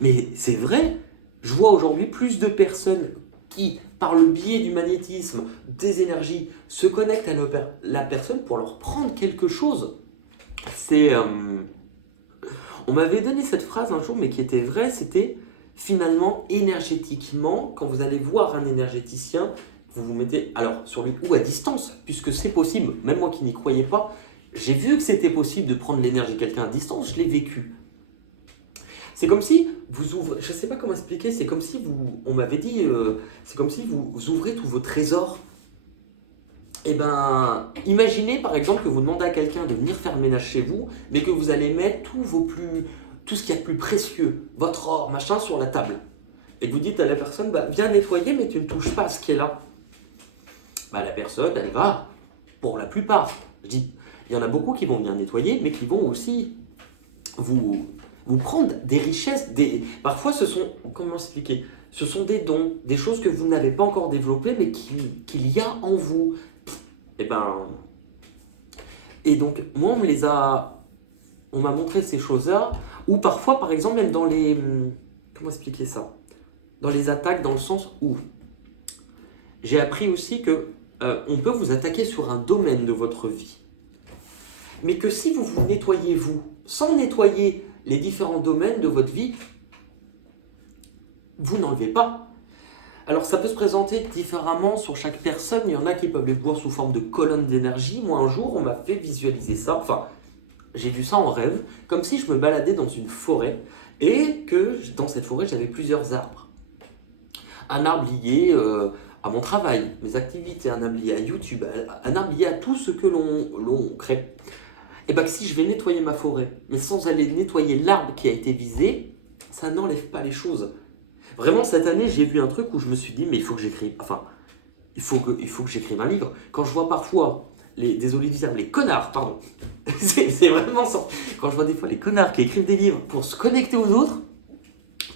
mais c'est vrai, je vois aujourd'hui plus de personnes qui, par le biais du magnétisme, des énergies, se connectent à la personne pour leur prendre quelque chose. C'est, on m'avait donné cette phrase un jour, mais qui était vraie, c'était finalement énergétiquement, quand vous allez voir un énergéticien, vous vous mettez alors sur lui ou à distance, puisque c'est possible, même moi qui n'y croyais pas, j'ai vu que c'était possible de prendre l'énergie de quelqu'un à distance, je l'ai vécu. C'est comme si vous ouvrez, je ne sais pas comment expliquer, c'est comme si vous, on m'avait dit, c'est comme si vous ouvrez tous vos trésors. Eh ben, imaginez par exemple que vous demandez à quelqu'un de venir faire le ménage chez vous, mais que vous allez mettre tout ce qu'il y a de plus précieux, votre or, machin, sur la table. Et que vous dites à la personne, bah, viens nettoyer, mais tu ne touches pas à ce qui est là. Bah, la personne, elle va, pour la plupart. Je dis, il y en a beaucoup qui vont venir nettoyer, mais qui vont aussi vous, vous prendre des richesses. Parfois, ce sont, comment expliquer, ce sont des dons, des choses que vous n'avez pas encore développées, mais qu'il y a en vous. Et ben, et donc, moi, on m'a montré ces choses-là, ou parfois, par exemple, même dans les, comment expliquer ça? Dans les attaques, dans le sens où j'ai appris aussi que on peut vous attaquer sur un domaine de votre vie, mais que si vous vous nettoyez vous, sans nettoyer les différents domaines de votre vie, vous n'enlevez pas. Alors ça peut se présenter différemment sur chaque personne, il y en a qui peuvent les voir sous forme de colonnes d'énergie. Moi un jour on m'a fait visualiser ça, enfin j'ai vu ça en rêve, comme si je me baladais dans une forêt et que dans cette forêt j'avais plusieurs arbres. Un arbre lié à mon travail, mes activités, un arbre lié à YouTube, un arbre lié à tout ce que l'on crée. Et bien que si je vais nettoyer ma forêt, mais sans aller nettoyer l'arbre qui a été visé, ça n'enlève pas les choses. Vraiment, cette année, j'ai vu un truc où je me suis dit, mais il faut que j'écrive, enfin, il faut que j'écrive un livre. Quand je vois parfois, désolé du terme, les connards, pardon, c'est vraiment ça. Quand je vois des fois les connards qui écrivent des livres pour se connecter aux autres,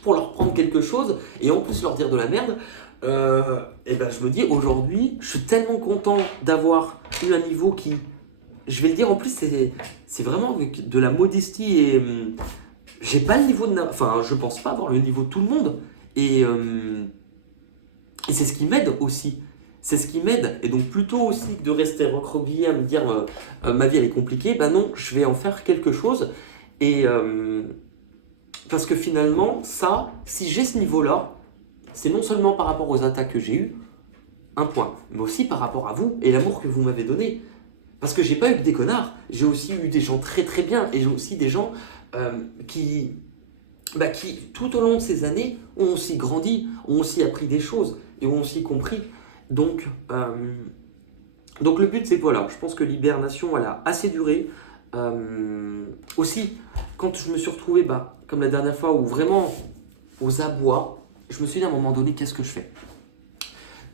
pour leur prendre quelque chose, et en plus leur dire de la merde, et ben je me dis, aujourd'hui, je suis tellement content d'avoir eu un niveau qui, je vais le dire en plus, c'est vraiment avec de la modestie et j'ai pas le niveau de, enfin, je pense pas avoir le niveau de tout le monde. Et c'est ce qui m'aide aussi. C'est ce qui m'aide. Et donc, plutôt aussi que de rester recroquevillé à me dire ma vie elle est compliquée, ben non, je vais en faire quelque chose. Et parce que finalement, ça, si j'ai ce niveau-là, c'est non seulement par rapport aux attaques que j'ai eues, un point, mais aussi par rapport à vous et l'amour que vous m'avez donné. Parce que j'ai pas eu que des connards, j'ai aussi eu des gens très très bien et j'ai aussi des gens qui, qui, tout au long de ces années, ont aussi grandi, ont aussi appris des choses et ont aussi compris. Donc, donc le but, c'est voilà, je pense que l'hibernation, elle a assez duré. Aussi, quand je me suis retrouvé, comme la dernière fois, où vraiment aux abois, je me suis dit à un moment donné, qu'est-ce que je fais?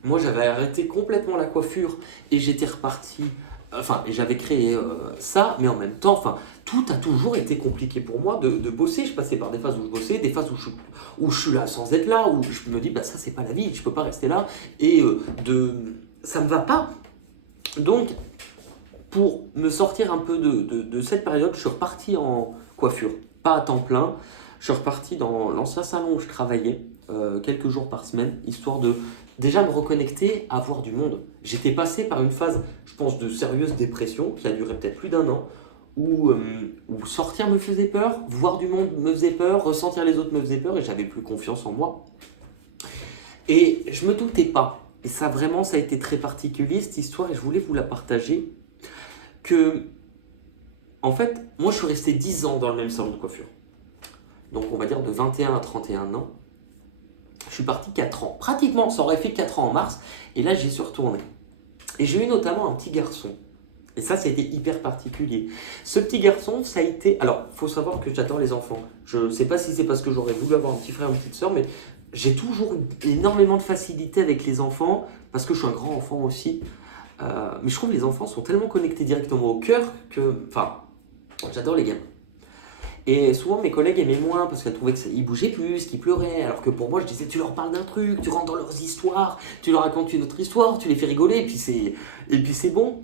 Moi, j'avais arrêté complètement la coiffure et j'étais reparti. Enfin, et j'avais créé ça, mais en même temps, enfin, tout a toujours été compliqué pour moi de bosser. Je passais par des phases où je bossais, des phases où je suis là sans être là, où je me dis, ça, c'est pas la vie, je peux pas rester là, et ça me va pas. Donc, pour me sortir un peu de cette période, je suis reparti en coiffure, pas à temps plein. Je suis reparti dans l'ancien salon où je travaillais quelques jours par semaine, histoire de déjà me reconnecter à voir du monde. J'étais passé par une phase, je pense, de sérieuse dépression qui a duré peut-être plus d'un an, où sortir me faisait peur, voir du monde me faisait peur, ressentir les autres me faisait peur et j'avais plus confiance en moi. Et je me doutais pas, et ça vraiment ça a été très particulier cette histoire et je voulais vous la partager, que en fait, moi je suis resté 10 ans dans le même salon de coiffure. Donc on va dire de 21 à 31 ans. Je suis parti 4 ans. Pratiquement, ça aurait fait 4 ans en mars. Et là, j'y suis retourné. Et j'ai eu notamment un petit garçon. Et ça a été hyper particulier. Ce petit garçon, ça a été... Alors, il faut savoir que j'adore les enfants. Je ne sais pas si c'est parce que j'aurais voulu avoir un petit frère ou une petite soeur, mais j'ai toujours eu énormément de facilité avec les enfants, parce que je suis un grand enfant aussi. Mais je trouve que les enfants sont tellement connectés directement au cœur que... Enfin, j'adore les gamins. Et souvent mes collègues aimaient moins parce qu'elles trouvaient qu'ils bougeaient plus, qu'ils pleuraient. Alors que pour moi, je disais, tu leur parles d'un truc, tu rentres dans leurs histoires, tu leur racontes une autre histoire, tu les fais rigoler et puis c'est bon.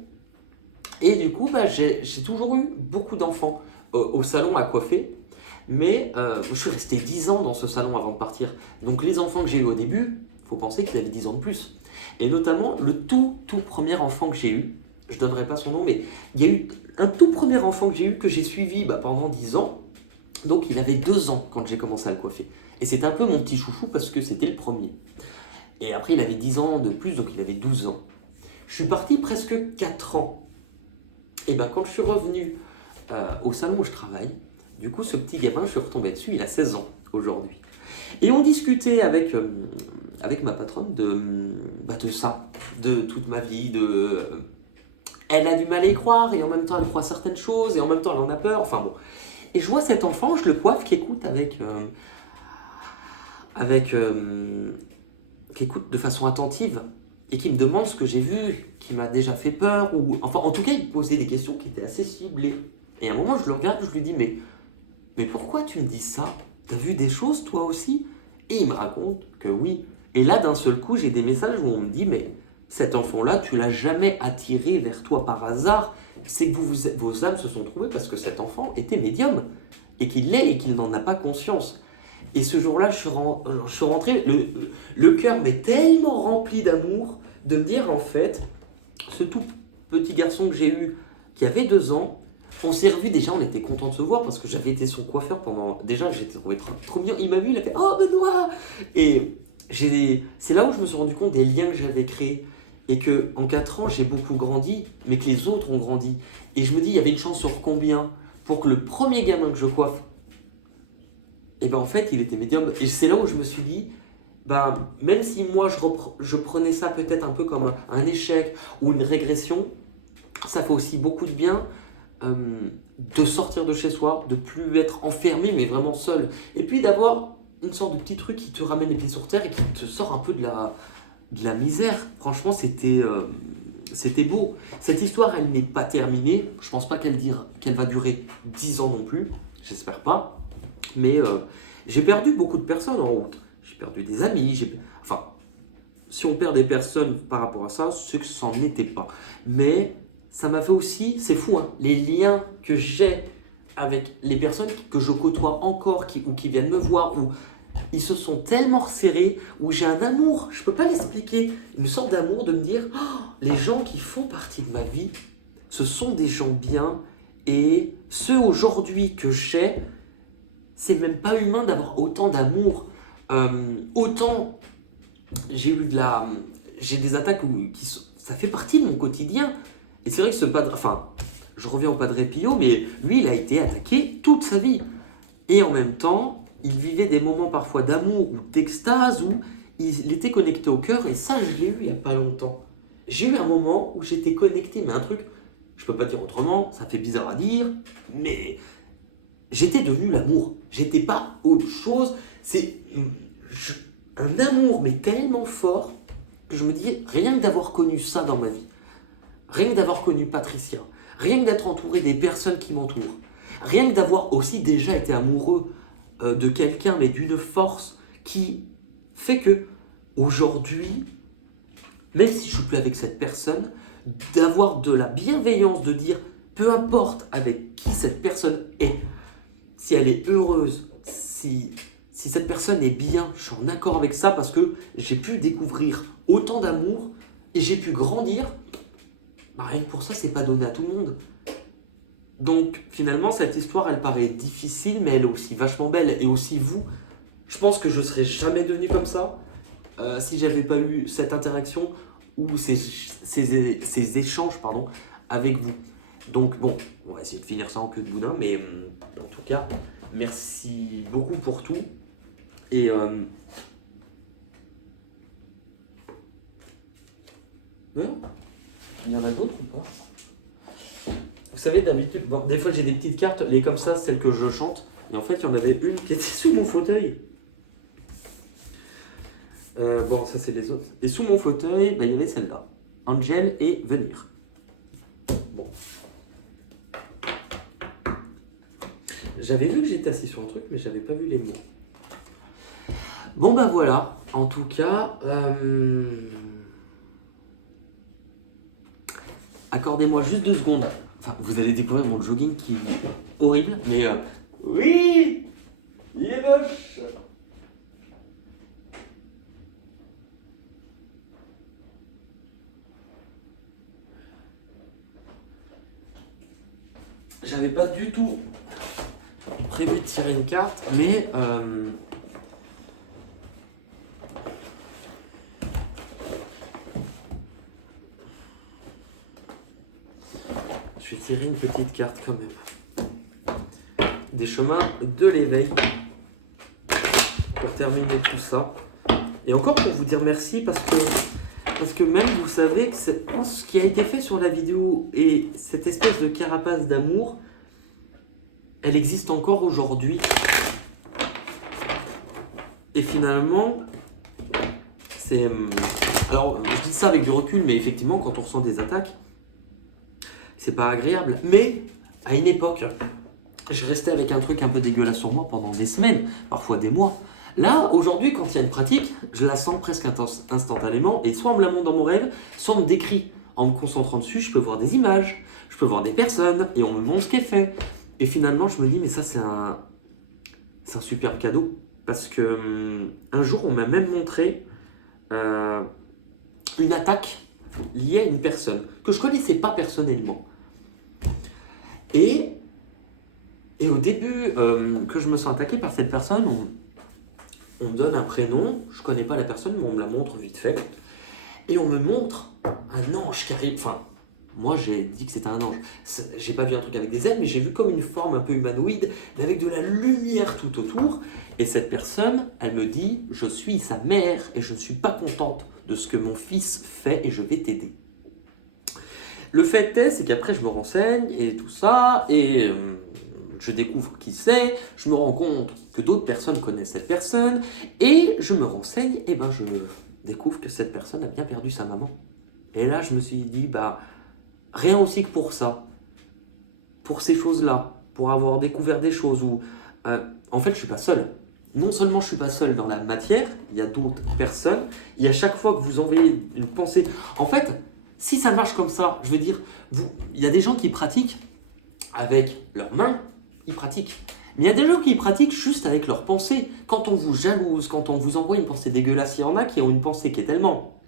Et du coup, j'ai toujours eu beaucoup d'enfants au salon à coiffer. Mais je suis resté 10 ans dans ce salon avant de partir. Donc les enfants que j'ai eu au début, il faut penser qu'ils avaient 10 ans de plus. Et notamment, le tout premier enfant que j'ai eu, je donnerai pas son nom, mais il y a eu un tout premier enfant que j'ai eu, que j'ai suivi pendant 10 ans. Donc il avait 2 ans quand j'ai commencé à le coiffer. Et c'était un peu mon petit chouchou parce que c'était le premier. Et après il avait 10 ans de plus, donc il avait 12 ans. Je suis parti presque 4 ans. Et quand je suis revenu au salon où je travaille, du coup ce petit gamin, je suis retombé dessus, il a 16 ans aujourd'hui. Et on discutait avec ma patronne de ça, de toute ma vie, elle a du mal à y croire, et en même temps elle croit certaines choses, et en même temps elle en a peur, enfin bon. Et je vois cet enfant, je le coiffe, qui écoute qui écoute de façon attentive, et qui me demande ce que j'ai vu, qui m'a déjà fait peur, ou enfin en tout cas il me posait des questions qui étaient assez ciblées. Et à un moment je le regarde, je lui dis mais pourquoi tu me dis ça? T'as vu des choses toi aussi? Et il me raconte que oui. Et là d'un seul coup j'ai des messages où on me dit mais cet enfant-là tu l'as jamais attiré vers toi par hasard, c'est que vos âmes se sont trouvées parce que cet enfant était médium et qu'il l'est et qu'il n'en a pas conscience. Et ce jour-là, je suis rentré, le cœur m'est tellement rempli d'amour de me dire en fait, ce tout petit garçon que j'ai eu, qui avait 2 ans, on s'est revus déjà, on était content de se voir parce que j'avais été son coiffeur pendant. Déjà, j'étais trouvé trop mignon. Il m'a vu, il a fait Oh Benoît. Et c'est là où je me suis rendu compte des liens que j'avais créés. Et que en 4 ans, j'ai beaucoup grandi, mais que les autres ont grandi. Et je me dis, il y avait une chance sur combien pour que le premier gamin que je coiffe, et en fait, il était médium. Et c'est là où je me suis dit, même si moi je prenais ça peut-être un peu comme un échec ou une régression, ça fait aussi beaucoup de bien de sortir de chez soi, de plus être enfermé, mais vraiment seul. Et puis d'avoir une sorte de petit truc qui te ramène les pieds sur terre et qui te sort un peu de la misère. Franchement, c'était beau. Cette histoire, elle n'est pas terminée. Je pense pas qu'elle va durer 10 ans non plus. J'espère pas. Mais j'ai perdu beaucoup de personnes en route. J'ai perdu des amis. Enfin, si on perd des personnes par rapport à ça, c'est que ça n'en était pas. Mais ça m'a fait aussi, c'est fou, hein, les liens que j'ai avec les personnes que je côtoie encore ou qui viennent me voir, où ils se sont tellement resserrés, où j'ai un amour, je ne peux pas l'expliquer, une sorte d'amour de me dire, oh, les gens qui font partie de ma vie, ce sont des gens bien, et ceux aujourd'hui que j'ai, c'est même pas humain d'avoir autant d'amour, autant j'ai des attaques ça fait partie de mon quotidien. Et c'est vrai que je reviens au Padre Pio, mais lui, il a été attaqué toute sa vie. Et en même temps, il vivait des moments parfois d'amour ou d'extase où il était connecté au cœur, et ça, je l'ai eu il n'y a pas longtemps. J'ai eu un moment où j'étais connecté, mais un truc, je peux pas dire autrement, ça fait bizarre à dire, mais j'étais devenu l'amour. J'étais pas autre chose. Un amour, mais tellement fort, que je me dis, rien que d'avoir connu ça dans ma vie, rien que d'avoir connu Patricia, rien que d'être entouré des personnes qui m'entourent, rien que d'avoir aussi déjà été amoureux de quelqu'un, mais d'une force qui fait que, aujourd'hui, même si je suis plus avec cette personne, d'avoir de la bienveillance, de dire, peu importe avec qui cette personne est, si elle est heureuse, si cette personne est bien, je suis en accord avec ça parce que j'ai pu découvrir autant d'amour et j'ai pu grandir. Rien que pour ça, c'est pas donné à tout le monde. Donc finalement, cette histoire, elle paraît difficile, mais elle est aussi vachement belle. Et aussi vous, je pense que je serais jamais devenu comme ça si j'avais pas eu cette interaction ou ces échanges avec vous. Donc bon, on va essayer de finir ça en queue de boudin, mais en tout cas, merci beaucoup pour tout. Et il y en a d'autres ou pas? Vous savez, d'habitude, des fois j'ai des petites cartes, les comme ça, celles que je chante, et en fait il y en avait une qui était sous mon fauteuil. Ça c'est les autres. Et sous mon fauteuil, il y avait celle-là, Angel et Venir. Bon. J'avais vu que j'étais assis sur un truc, mais j'avais pas vu les mots. Bon voilà, en tout cas, accordez-moi juste 2 secondes. Enfin, vous allez découvrir mon jogging qui est horrible, mais oui, il est moche. j'avais pas du tout prévu de tirer une carte, mais je vais tirer une petite carte quand même. Des chemins de l'éveil pour terminer tout ça. Et encore pour vous dire merci parce que même vous savez que ce qui a été fait sur la vidéo et cette espèce de carapace d'amour, elle existe encore aujourd'hui. Et finalement, c'est... Alors, je dis ça avec du recul, mais effectivement, quand on ressent des attaques, c'est pas agréable. Mais, à une époque, je restais avec un truc un peu dégueulasse sur moi pendant des semaines, parfois des mois. Là, aujourd'hui, quand il y a une pratique, je la sens presque instantanément, et soit on me la montre dans mon rêve, soit on me décrit. En me concentrant dessus, je peux voir des images, je peux voir des personnes, et on me montre ce qui est fait. Et finalement, je me dis, mais ça, c'est un superbe cadeau. Parce que un jour, on m'a même montré une attaque liée à une personne que je connaissais pas personnellement. Et au début que je me sens attaqué par cette personne, on me donne un prénom, je connais pas la personne, mais on me la montre vite fait. Et on me montre un ange qui arrive. Enfin, moi j'ai dit que c'était un ange. J'ai pas vu un truc avec des ailes, mais j'ai vu comme une forme un peu humanoïde, mais avec de la lumière tout autour. Et cette personne, elle me dit, je suis sa mère et je ne suis pas contente de ce que mon fils fait et je vais t'aider. Le fait est, c'est qu'après je me renseigne et tout ça, et je découvre qui c'est, je me rends compte que d'autres personnes connaissent cette personne, et je me renseigne, et ben je découvre que cette personne a bien perdu sa maman. Et là je me suis dit, bah rien aussi que pour ça, pour ces choses-là, pour avoir découvert des choses où, en fait je suis pas seul. Non seulement je suis pas seul dans la matière, il y a d'autres personnes, et à chaque fois que vous envoyez une pensée, en fait, si ça marche comme ça, je veux dire, il y a des gens qui pratiquent avec leurs mains, ils pratiquent. Mais il y a des gens qui pratiquent juste avec leurs pensées. Quand on vous jalouse, quand on vous envoie une pensée dégueulasse, il y en a qui ont une pensée qui est tellement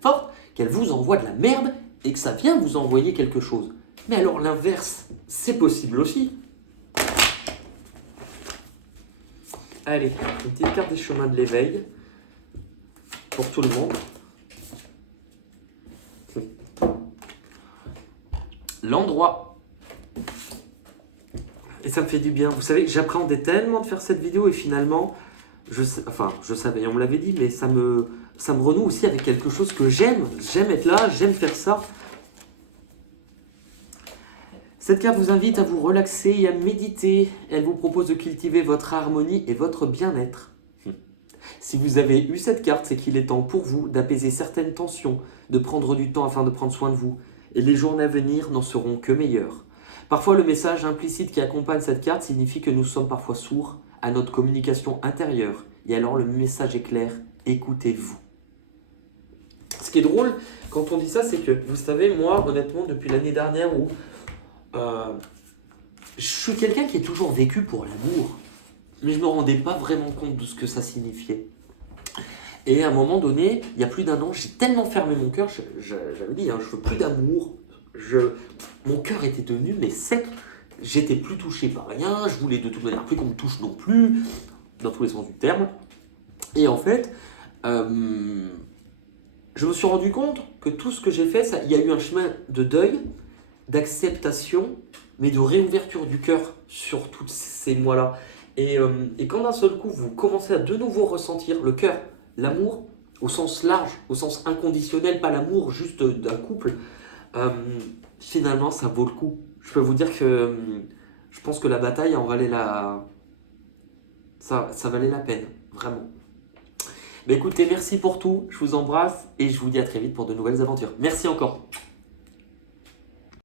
forte qu'elle vous envoie de la merde et que ça vient vous envoyer quelque chose. Mais alors l'inverse, c'est possible aussi. Allez, une petite carte des chemins de l'éveil pour tout le monde. L'endroit. Et ça me fait du bien. Vous savez, j'appréhendais tellement de faire cette vidéo et finalement, je savais, on me l'avait dit, mais ça me renoue aussi avec quelque chose que j'aime. J'aime être là, j'aime faire ça. Cette carte vous invite à vous relaxer et à méditer. Elle vous propose de cultiver votre harmonie et votre bien-être. Si vous avez eu cette carte, c'est qu'il est temps pour vous d'apaiser certaines tensions, de prendre du temps afin de prendre soin de vous. Et les journées à venir n'en seront que meilleures. Parfois, le message implicite qui accompagne cette carte signifie que nous sommes parfois sourds à notre communication intérieure. Et alors, le message est clair, écoutez-vous. Ce qui est drôle quand on dit ça, c'est que, vous savez, moi, honnêtement, depuis l'année dernière où je suis quelqu'un qui est toujours vécu pour l'amour, mais je ne me rendais pas vraiment compte de ce que ça signifiait. Et à un moment donné, il y a plus d'un an, j'ai tellement fermé mon cœur, j'avais dit, hein, je veux plus d'amour, mon cœur était devenu mais sec, j'étais plus touché par rien, je voulais de toute manière plus qu'on me touche non plus, dans tous les sens du terme. Et en fait, je me suis rendu compte que tout ce que j'ai fait, il y a eu un chemin de deuil, d'acceptation, mais de réouverture du cœur sur tous ces mois-là. Et quand d'un seul coup, vous commencez à de nouveau ressentir le cœur, l'amour, au sens large, au sens inconditionnel, pas l'amour juste d'un couple, finalement, ça vaut le coup. Je peux vous dire que je pense que la bataille en valait ça valait la peine, vraiment. Mais écoutez, merci pour tout, je vous embrasse et je vous dis à très vite pour de nouvelles aventures. Merci encore.